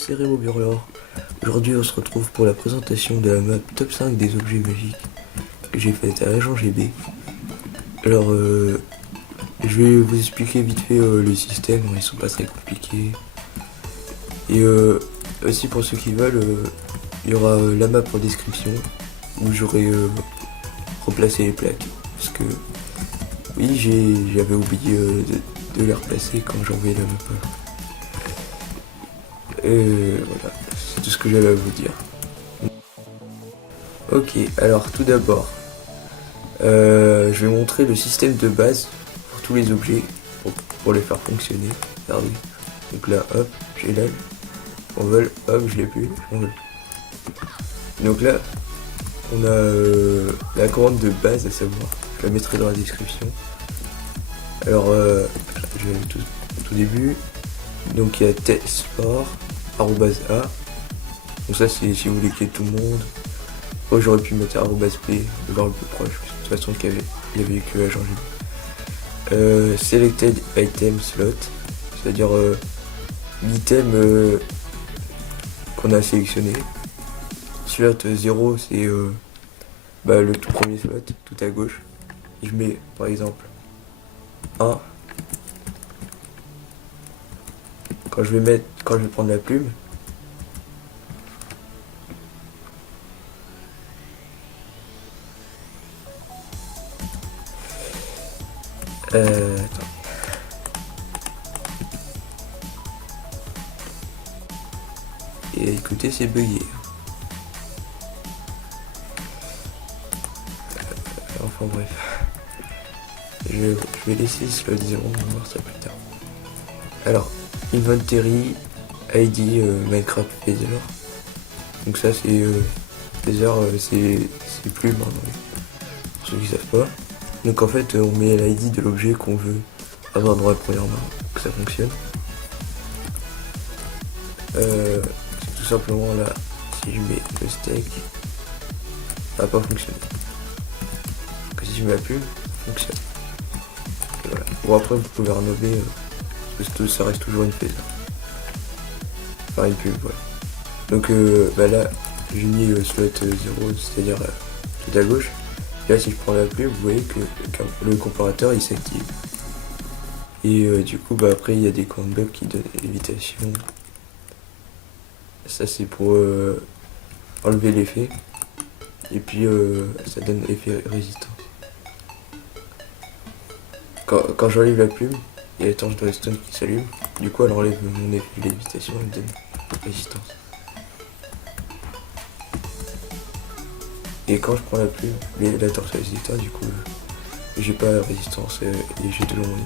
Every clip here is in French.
c'est Rémo Burlor. Aujourd'hui on se retrouve pour la présentation de la map top 5 des objets magiques que j'ai faite à Agent GB. Alors je vais vous expliquer vite fait les systèmes, ils sont pas très compliqués. Et aussi pour ceux qui veulent, il y aura la map en description où j'aurai replacé les plaques. Parce que oui, j'avais oublié de les replacer quand j'ai envoyé la map. Voilà, c'est tout ce que j'avais à vous dire. Ok, alors tout d'abord, je vais montrer le système de base pour tous les objets, pour les faire fonctionner. Regardez. Donc là, hop, j'ai l'âge. On vole, hop, je l'ai plus, on vole. Donc là, on a la commande de base à savoir. Je la mettrai dans la description. Alors, je vais tout début. Donc il y a testsport, @a. Donc ça c'est si vous voulez qu'il y ait tout le monde. Moi j'aurais pu mettre @p, le voir le plus proche, parce que de toute façon il y avait que à changer. Selected item slot, c'est-à-dire l'item qu'on a sélectionné. Slot 0 c'est le tout premier slot, tout à gauche. Je mets par exemple 1. Quand je vais prendre la plume, attends. Et écoutez, c'est bugué. Enfin bref. Je vais laisser slot 0, on va voir ça plus tard. Alors, Inventory, ID, Minecraft Feather. Donc ça c'est Feather, c'est plume hein, pour ceux qui savent pas. Donc en fait on met l'ID de l'objet qu'on veut avoir dans la première main pour que ça fonctionne. C'est tout simplement là, si je mets le steak, ça va pas fonctionner. Donc si je mets la plume, ça fonctionne. Et voilà. Bon après vous pouvez renommer parce que ça reste toujours une Feather. Enfin une pub, voilà. Donc là j'ai mis slot 0, c'est-à-dire tout à gauche. Et là si je prends la plume, vous voyez que le comparateur il s'active. Et du coup après il y a des command bugs qui donnent lévitation. Ça c'est pour enlever l'effet. Et puis ça donne effet résistance. Quand j'enlève la plume, il y a la torche de redstone qui s'allume. Du coup elle enlève mon effet de lévitation et me donne résistance. Et quand je prends la plume, la torche résistance, du coup j'ai pas la résistance et j'ai de l'ombre.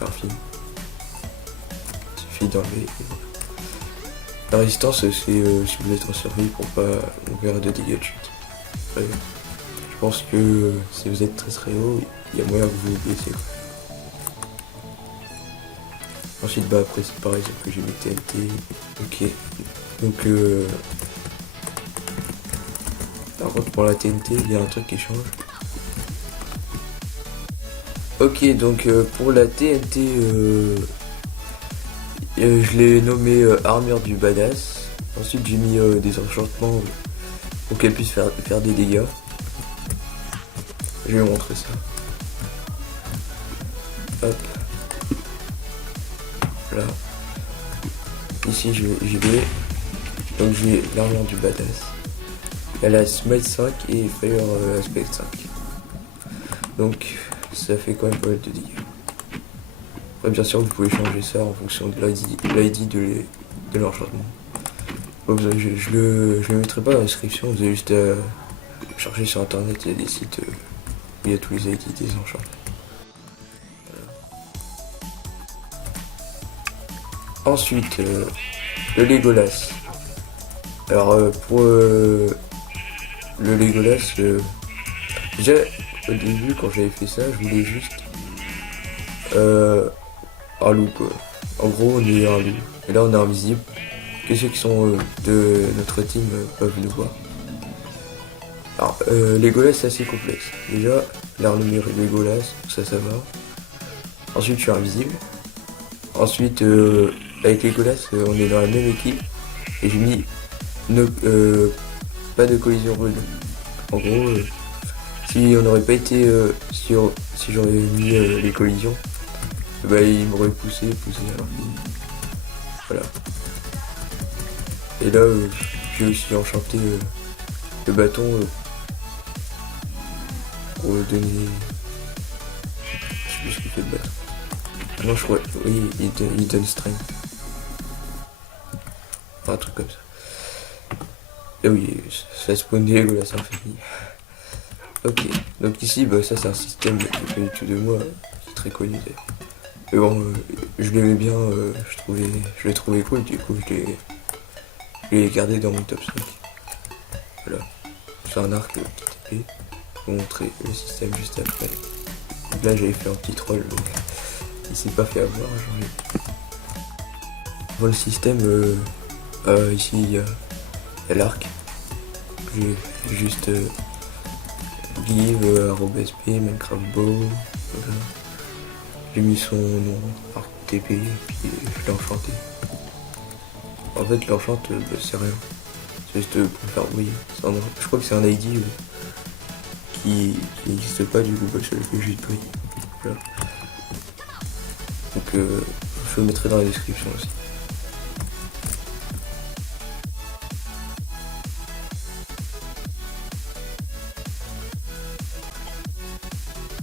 Alors fini. Il suffit d'enlever. Voilà. La résistance c'est si vous êtes en survie pour pas mourir de dégâts de chute. Ouais. Je pense que si vous êtes très haut, il y a moyen que vous vous blessez. Ensuite après c'est pareil, sauf que j'ai mis TNT. Ok. Donc par contre pour la TNT il y a un truc qui change. Ok donc pour la TNT je l'ai nommé armure du badass. Ensuite j'ai mis des enchantements pour qu'elle puisse faire des dégâts. Je vais vous montrer ça. Hop. Là. Ici j'y vais. Donc j'ai l'armure du badass. Elle a Smite 5 et Fire Aspect 5. Donc ça fait quand même pas mal de dégâts. Après, bien sûr vous pouvez changer ça en fonction de l'ID de l'enchantement. Je le mettrai pas dans la description, vous avez juste à chercher sur internet, il y a des sites où il y a tous les ID des enchantements. Voilà. Ensuite le Legolas. Alors pour le Legolas, déjà au début quand j'avais fait ça, je voulais juste un loup quoi. En gros on est un loup. Et là on est invisible. Que ceux qui sont de notre team peuvent nous voir. Alors Legolas c'est assez complexe. Déjà l'armure Legolas, ça va. Ensuite je suis invisible. Ensuite avec Legolas, on est dans la même équipe. Et j'ai mis pas de collision rude. En gros, si on n'aurait pas été, si j'aurais mis les collisions, bah il m'aurait poussé alors voilà. Et là, j'ai aussi enchanté le bâton pour donner. Je sais plus ce qu'il fait le bâton. Non, je crois. Oui, il donne strength. Enfin, un truc comme ça. Et oui, ça spawn des Legolas infini. Ok, donc ici, bah, ça c'est un système qui est pas du tout de moi, c'est très connu d'ailleurs. Mais bon, je l'aimais bien, je l'ai trouvé cool, du coup je l'ai gardé dans mon top 5. Voilà, c'est un arc petit épée, je vais vous montrer le système juste après. Donc là j'avais fait un petit troll, donc il s'est pas fait avoir, genre. Bon, le système, ici il y a l'arc, j'ai juste give, @p, Minecraft Bow, voilà. J'ai mis son nom, arc TP, et puis je l'ai enchanté. En fait, l'enchante, bah, c'est rien. C'est juste pour faire briller. Je crois que c'est un ID qui n'existe pas, du coup, bah, ça le fait juste briller. Voilà. Donc, je le mettrai dans la description aussi.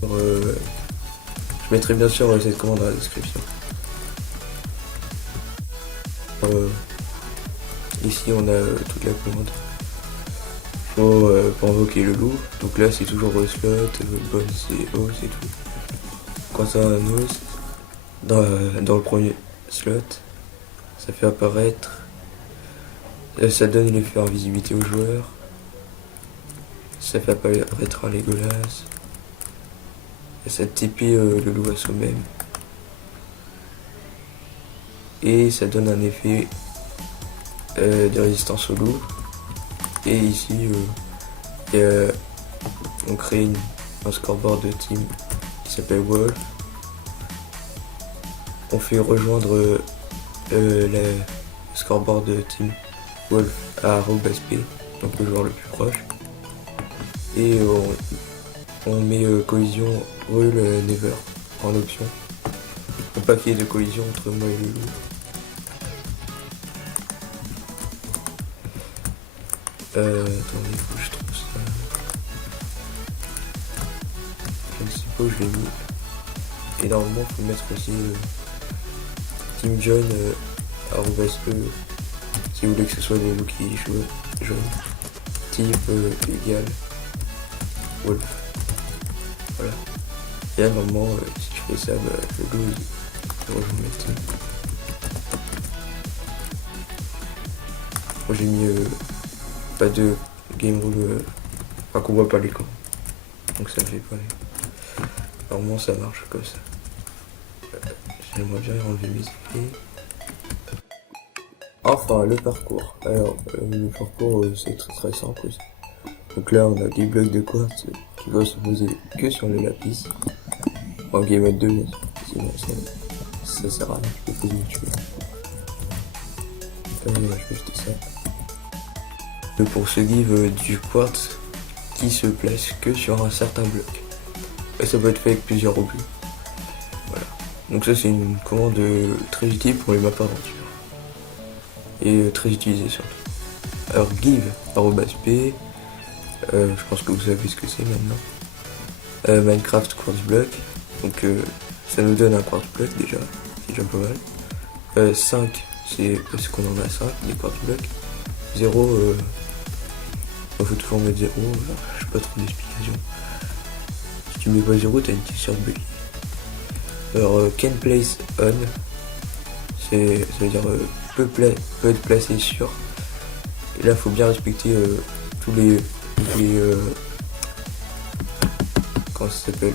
Alors, je mettrai bien sûr cette commande dans la description. Alors, ici, on a toute la commande. Pour invoquer le loup. Donc là, c'est toujours slot, bones et os et tout. Quand ça a un os, dans le premier slot, ça fait apparaître, ça donne l'effet invisibilité aux joueurs, ça fait apparaître un Legolas, et ça TP le loup à soi-même, et ça donne un effet de résistance au loup. Et ici, on crée un scoreboard de team qui s'appelle Wolf. On fait rejoindre le scoreboard de team Wolf à @p, donc le joueur le plus proche. Et on met collision Roll Never en option. Pour pas qu'il y ait de collision entre moi et le loup. Attendez, faut que je trouve ça. Je ne sais pas où je l'ai mis. Et normalement, il faut mettre aussi Team John @e si vous voulez que ce soit les loups qui jouent jaune. Type égal Wolf. Voilà. Et là, normalement, si je fais ça, bah, le loup il rejoint mes teams. Moi j'ai mis pas de game rule, enfin qu'on voit pas l'écran. Donc ça ne fait pas. Normalement ça marche comme ça. J'aimerais bien enlever mes effets. Enfin le parcours. Alors le parcours c'est très simple aussi. Donc là on a des blocs de quartz qui vont se poser que sur le lapis. En game mode 2, sinon ça sert à rien, je peux poser une tuer. Je vais jeter ça. Pour ce give du quartz qui se place que sur un certain bloc. Et ça peut être fait avec plusieurs objets. Voilà. Donc ça c'est une commande très utile pour les maps aventure. Et très utilisée surtout. Alors give @p, je pense que vous savez ce que c'est maintenant. Minecraft quartz block. Donc ça nous donne un quartz block déjà, c'est déjà pas mal. 5 c'est parce qu'on en a 5, des quartz blocks. 0 il faut toujours mettre 0, je sais pas trop d'explication. Si tu mets pas 0, t'as une t-shirt buggy. Alors can place on, ça veut dire peut être placé sur. Et là faut bien respecter tous les comment ça s'appelle,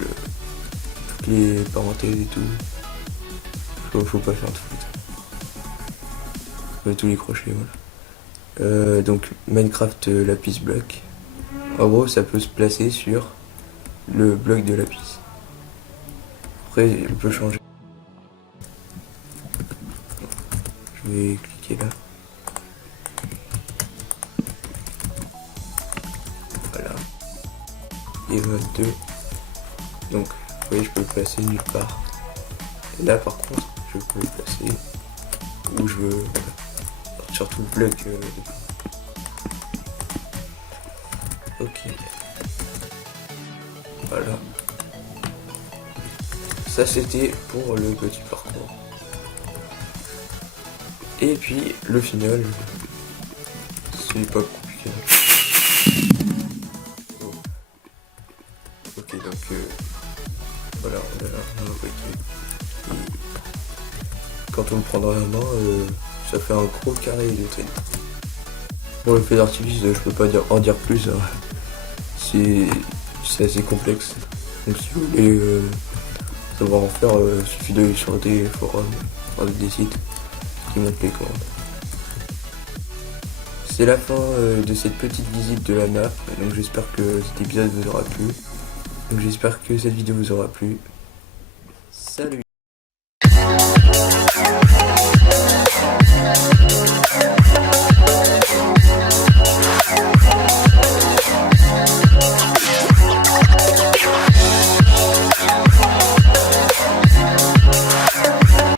toutes les parenthèses et tout. Faut pas faire tout. Tous les crochets, voilà. Donc Minecraft lapis block. En gros ça peut se placer sur le bloc de lapis. Après on peut changer. je vais cliquer là. Voilà. Et 22. Donc, vous voyez, je peux le placer nulle part. Et là, par contre, je peux le placer où je veux, sur tout le bloc. Ok. Voilà. Ça, c'était pour le petit parcours. Et puis, le final, c'est pas compliqué. Oh. Ok, donc, voilà, on a un briquet. Et quand on le prend dans la main, ça fait un gros carré de traîne. Pour le feu d'artifice, je peux pas en dire plus. Hein. C'est assez complexe. Donc si vous voulez savoir en faire, il suffit d'aller sur des forums, des sites qui montrent les commandes. C'est la fin de cette petite visite de la map. Donc j'espère que cet épisode vous aura plu. Donc j'espère que cette vidéo vous aura plu. Salut!